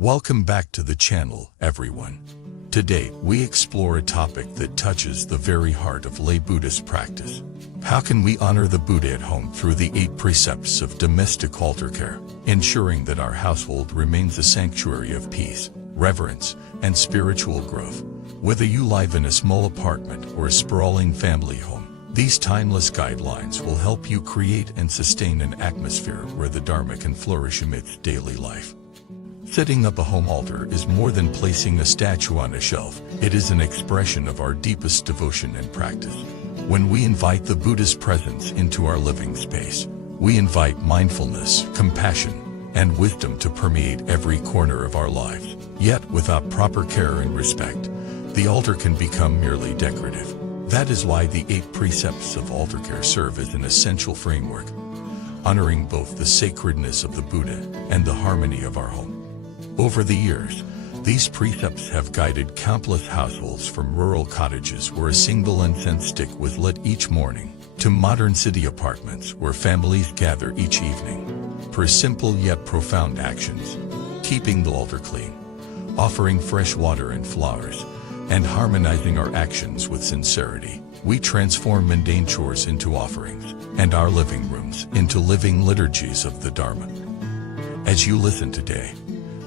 Welcome back to the channel, everyone. Today, we explore a topic that touches the very heart of lay Buddhist practice. How can we honor the Buddha at home through the 8 precepts of domestic altar care, ensuring that our household remains a sanctuary of peace, reverence, and spiritual growth? Whether you live in a small apartment or a sprawling family home, these timeless guidelines will help you create and sustain an atmosphere where the Dharma can flourish amidst daily life. Setting up a home altar is more than placing a statue on a shelf. It is an expression of our deepest devotion and practice. When we invite the Buddha's presence into our living space, we invite mindfulness, compassion, and wisdom to permeate every corner of our lives. Yet, without proper care and respect, the altar can become merely decorative. That is why the 8 precepts of altar care serve as an essential framework, honoring both the sacredness of the Buddha and the harmony of our home. Over the years, these precepts have guided countless households from rural cottages where a single incense stick was lit each morning, to modern city apartments where families gather each evening for simple yet profound actions: keeping the altar clean, offering fresh water and flowers, and harmonizing our actions with sincerity. We transform mundane chores into offerings, and our living rooms into living liturgies of the Dharma. As you listen today,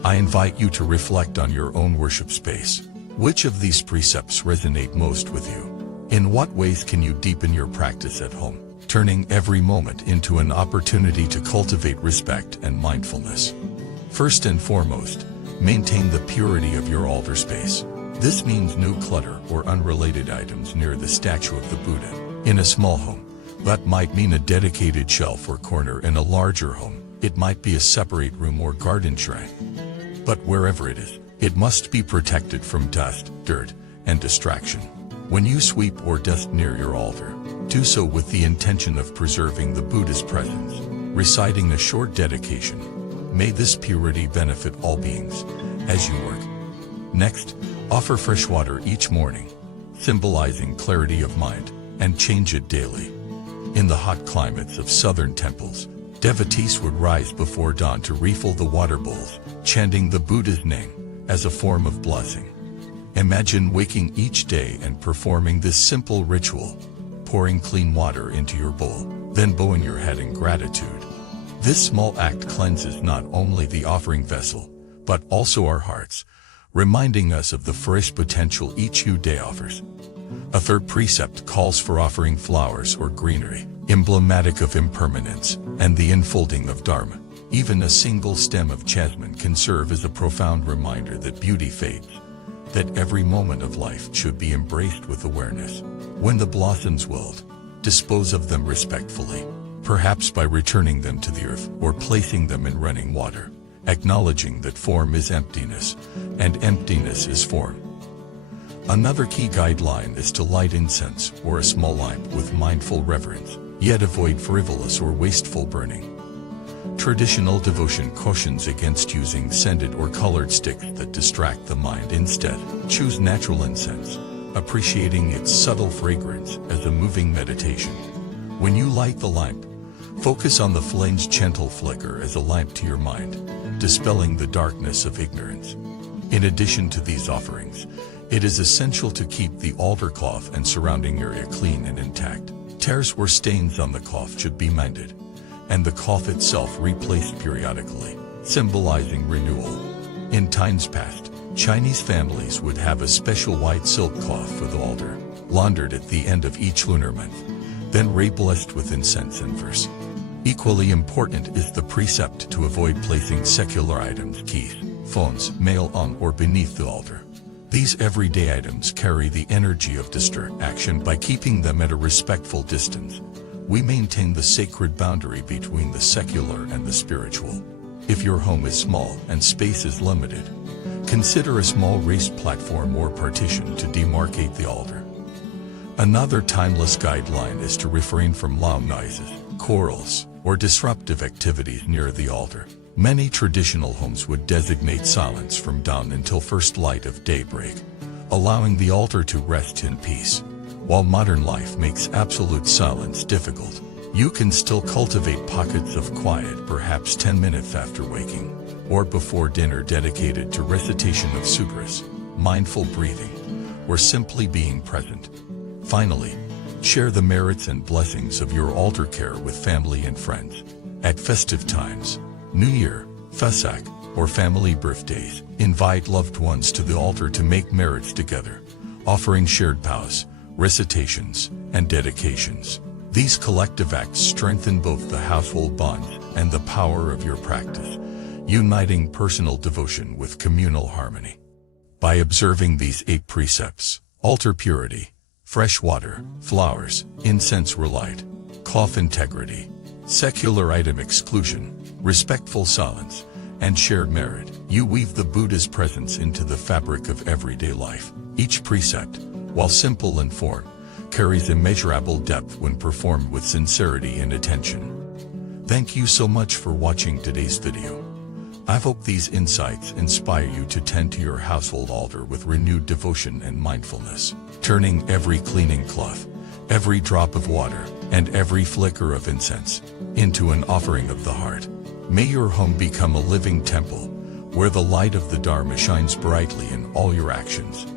I invite you to reflect on your own worship space. Which of these precepts resonate most with you? In what ways can you deepen your practice at home, turning every moment into an opportunity to cultivate respect and mindfulness? First and foremost, maintain the purity of your altar space. This means no clutter or unrelated items near the statue of the Buddha. In a small home, that might mean a dedicated shelf or corner. In a larger home, it might be a separate room or garden shrine. But wherever it is, it must be protected from dust, dirt, and distraction. When you sweep or dust near your altar, do so with the intention of preserving the Buddha's presence, reciting a short dedication. May this purity benefit all beings as you work. Next, offer fresh water each morning, symbolizing clarity of mind, and change it daily. In the hot climates of southern temples, devotees would rise before dawn to refill the water bowls, chanting the Buddha's name as a form of blessing. Imagine waking each day and performing this simple ritual, pouring clean water into your bowl, then bowing your head in gratitude. This small act cleanses not only the offering vessel, but also our hearts, reminding us of the fresh potential each new day offers. A third precept calls for offering flowers or greenery, emblematic of impermanence and the unfolding of Dharma. Even a single stem of jasmine can serve as a profound reminder that beauty fades, that every moment of life should be embraced with awareness. When the blossoms wilt, dispose of them respectfully, perhaps by returning them to the earth or placing them in running water, acknowledging that form is emptiness, and emptiness is form. Another key guideline is to light incense or a small lamp with mindful reverence, yet avoid frivolous or wasteful burning. Traditional devotion cautions against using scented or colored sticks that distract the mind. Instead, choose natural incense, appreciating its subtle fragrance as a moving meditation. When you light the lamp, focus on the flame's gentle flicker as a lamp to your mind, dispelling the darkness of ignorance. In addition to these offerings, it is essential to keep the altar cloth and surrounding area clean and intact. Tears or stains on the cloth should be mended, and the cloth itself replaced periodically, symbolizing renewal. In times past, Chinese families would have a special white silk cloth for the altar, laundered at the end of each lunar month, then blessed with incense and verse. Equally important is the precept to avoid placing secular items, keys, phones, mail on or beneath the altar. These everyday items carry the energy of distraction. By keeping them at a respectful distance, we maintain the sacred boundary between the secular and the spiritual. If your home is small and space is limited, consider a small raised platform or partition to demarcate the altar. Another timeless guideline is to refrain from loud noises, quarrels, or disruptive activities near the altar. Many traditional homes would designate silence from dawn until first light of daybreak, allowing the altar to rest in peace. While modern life makes absolute silence difficult, you can still cultivate pockets of quiet, perhaps 10 minutes after waking, or before dinner dedicated to recitation of sutras, mindful breathing, or simply being present. Finally, share the merits and blessings of your altar care with family and friends. At festive times, New Year, Vesak, or family birthdays, invite loved ones to the altar to make merits together, offering shared vows, recitations, and dedications. These collective acts strengthen both the household bonds and the power of your practice, uniting personal devotion with communal harmony. By observing these 8 precepts, altar purity, fresh water, flowers, incense relight, cloth integrity, secular item exclusion, respectful silence, and shared merit, you weave the Buddha's presence into the fabric of everyday life. Each precept, while simple in form, carries immeasurable depth when performed with sincerity and attention. Thank you so much for watching today's video. I hope these insights inspire you to tend to your household altar with renewed devotion and mindfulness, turning every cleaning cloth, every drop of water, and every flicker of incense into an offering of the heart. May your home become a living temple, where the light of the Dharma shines brightly in all your actions.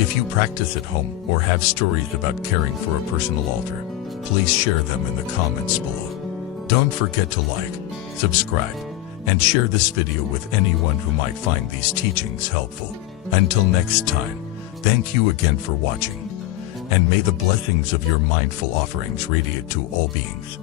If you practice at home or have stories about caring for a personal altar, please share them in the comments below. Don't forget to like, subscribe, and share this video with anyone who might find these teachings helpful. Until next time, thank you again for watching, and may the blessings of your mindful offerings radiate to all beings.